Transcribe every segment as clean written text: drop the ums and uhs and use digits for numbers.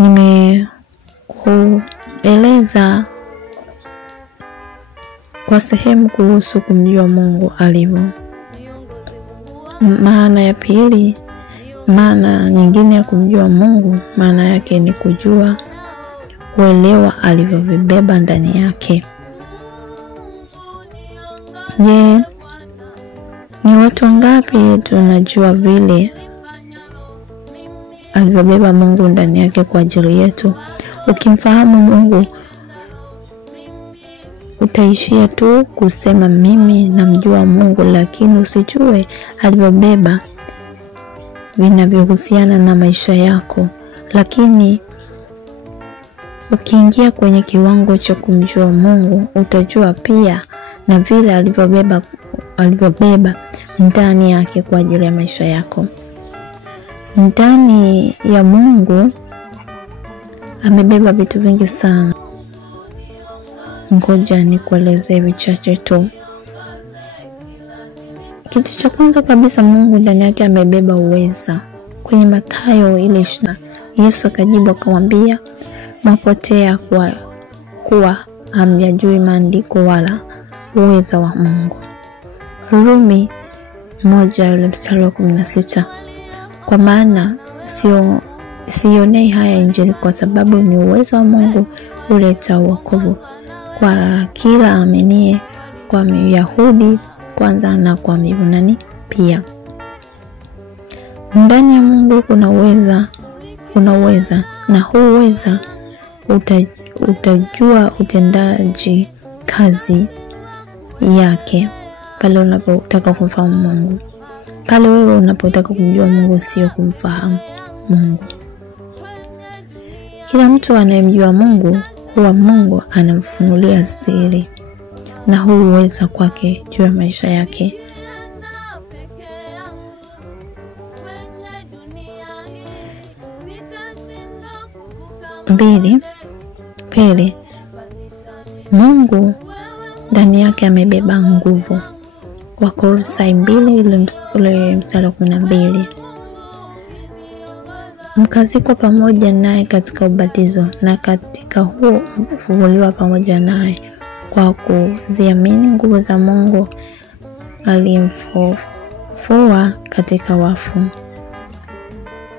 nimekueleza kwa sehemu kuhusu kumjua Mungu alivyo. Maana ya pili, maana nyingine ya kumjua Mungu, maana yake ni kujua, kuelewa alivyovibeba ndani yake. Je, ni watu wangapi tunajua vile alivyobeba Mungu ndani yake kwa ajili yetu? Ukimfahamu Mungu utaishia tu kusema mimi namjua Mungu, lakini usijue alivyobeba vinavyohusiana na maisha yako. Lakini ukiingia kwenye kiwango cha kumjua Mungu, utajua pia na vile alivyobeba ndani yake kwa ajili ya maisha yako. Ndani ya Mungu amebeba vitu vingi sana. Ngoja nikueleze vichache tu. Kitu cha kwanza kabisa, Mungu ndani yake amebeba uweza. Kwenye Mathayo 20, Yesu akajibu akamwambia, "Mwapotea kwa kuwa hamyajui maandiko wala uweza wa Mungu." Rumi 1:16. Kwa maana sionei haya Injili, kwa sababu ni uwezo wa Mungu uleta wokovu kwa kila aminiye, kwa Myahudi kwanza na kwa Myunani pia. Ndani ya Mungu kuna uweza, na huu uweza utajua utendaji kazi yake pale unapotaka kumfahamu Mungu. Pale wewe unapotaka kumjua Mungu, sio kumfahamu Mungu. Kila mtu anayemjua Mungu, huwa Mungu anamfunulia siri na huu uweza kwake juu ya maisha yake. Pili, Mungu ndani yake amebeba nguvu. Wakolosai 2:12. Mkazikwa pamoja naye katika ubatizo, na katika huo mfufuliwa pamoja naye kwa kuziamini nguvu za Mungu aliyemfufua katika wafu.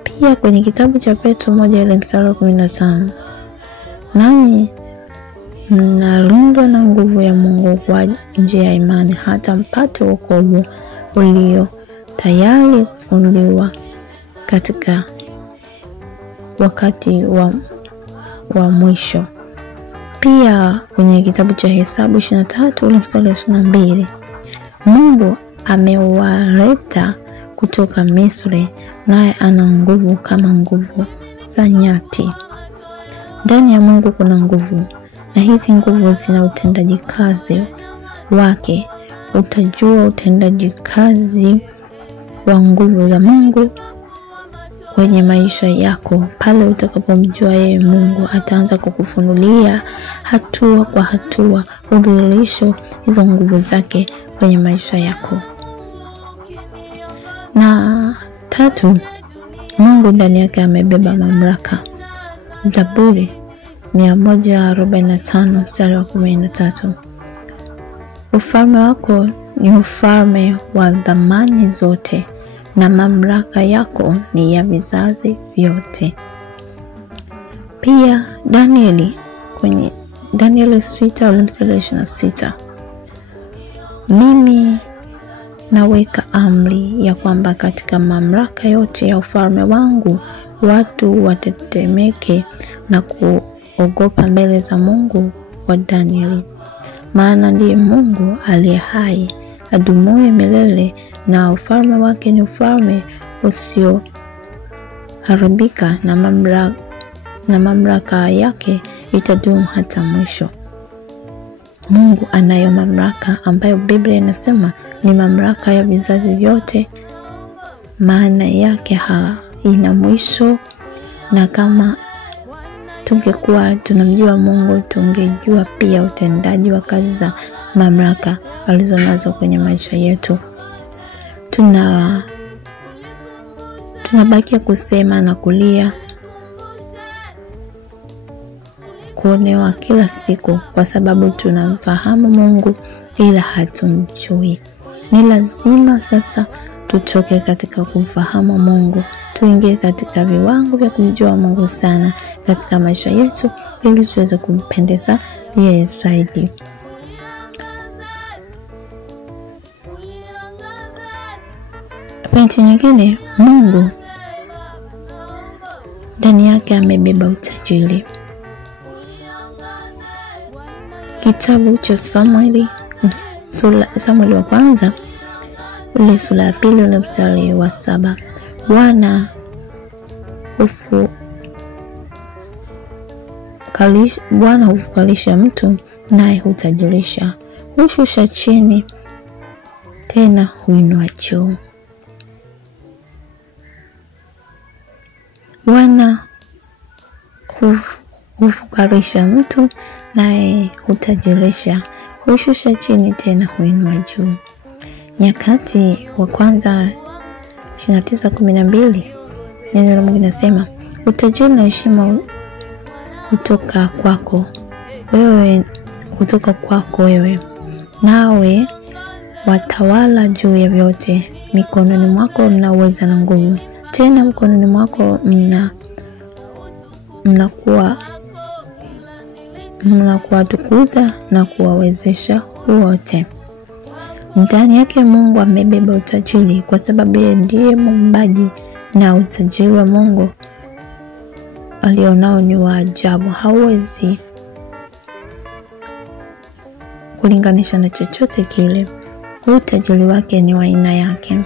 Pia kwenye kitabu cha Petro 1:15, nanyi mnalindwa na nguvu ya Mungu kwa njia ya imani, hata mpate wokovu ulio tayari kufunuliwa katika wakati wa mwisho. Pia kwenye kitabu cha Hesabu 23:22, Mungu amewaleta kutoka Misri, naye ana nguvu kama nguvu za nyati. Ndani ya Mungu kuna nguvu, na hizi nguvu zina utendaji kazi wake. Utajua utendaji kazi wa nguvu za Mungu kwenye maisha yako pale utakapomjua yeye. Mungu ataanza kukufunulia hatua kwa hatua udhihirisho hizo nguvu zake kwenye maisha yako. Na 3, Mungu ndani yake amebeba mamlaka. Zaburi 145:13. Ufalme wako ni ufalme wa dhamani zote, na mamlaka yako ni ya vizazi vyote. Pia kwenye Danieli 6:26, mimi naweka amri ya kwamba katika mamlaka yote ya ufalme wangu watu watetemeke na kuogopa mbele za Mungu wa Danieli, maana ndiye Mungu aliye hai adumuye milele, na ufalme wake ni ufalme usioharibika, na mamlaka yake itadumu hata mwisho. Mungu anayo mamlaka ambayo Biblia inasema ni mamlaka ya vizazi vyote. Maana yake haina mwisho, na kama tungekuwa tunamjua Mungu, tungejua pia utendaji wa kazi za mamlaka alizonazo kwenye maisha yetu. Tunabakia kusema na kulia kuonewa kila siku kwa sababu tunamfahamu Mungu ila hatumjui. Ni lazima sasa tutoke katika kumfahamu Mungu, tuingie katika viwango vya kumjua Mungu sana katika maisha yetu ili tuweze kumpendeza yeye zaidi. Pointi nyingine, Mungu ndani yake amebeba utajiri. Kitabu cha Samueli wa kwanza ule sura ya 2 ule mstari wa 7. Bwana hufukalisha mtu naye hutajirisha, hushusha chini tena huinua juu. Bwana hufukalisha mtu naye hutajirisha, hushusha chini tena huinua juu. Nyakati wa kwanza 29:12 neno la Mungu linasema, utajiri na heshima hutoka kwako wewe, nawe watawala juu ya vyote. Mikononi mwako mna uweza na nguvu, tena mikononi mwako mnakuwatukuza na kuwawezesha wote. Ndani yake Mungu amebeba utajiri kwa sababu yeye ndiye muumbaji, na utajiri wa Mungu alionao ni wa ajabu. Hauwezi kulinganisha na chochote kile. Utajiri wake ni wa aina yake.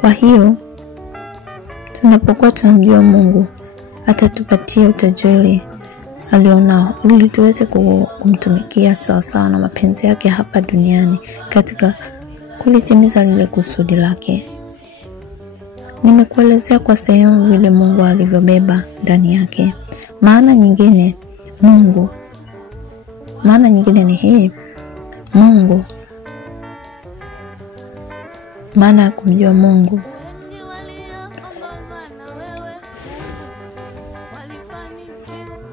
Kwa hiyo tunapokuwa tunamjua Mungu, atatupatia utajiri alionao ili tuweze kumtumikia sawa sawa na mapenzi yake hapa duniani katika kulitimiza lile kusudi lake. Nimekuelezea kwa sehemu vile Mungu alivyobeba ndani yake. Maana nyingine ni hii: Mungu, maana kumjua Mungu.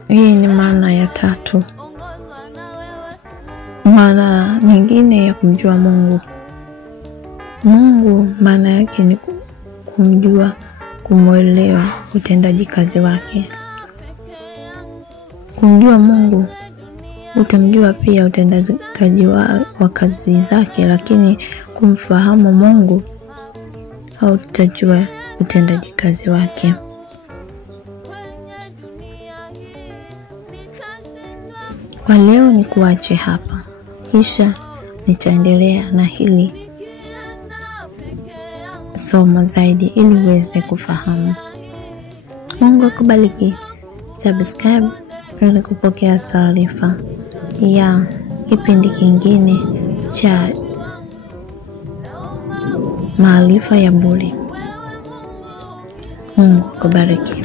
Hii ni maana ya 3. Maana nyingine ya kumjua Mungu. Mungu maana yake ni kumjua, kumuelewa utendaji kazi wake. Kumjua Mungu, utamjua pia utendaji kazi wa kazi zake, lakini kumfahamu Mungu hautajua utendaji kazi wake. Kwa leo ni kuache hapa, kisha nitaendelea na hili somo zaidi ili uweze kufahamu. Mungu akubariki. Subscribe ili kupokea taarifa ya kipindi kingine cha maarifa ya bure. Mungu akubariki.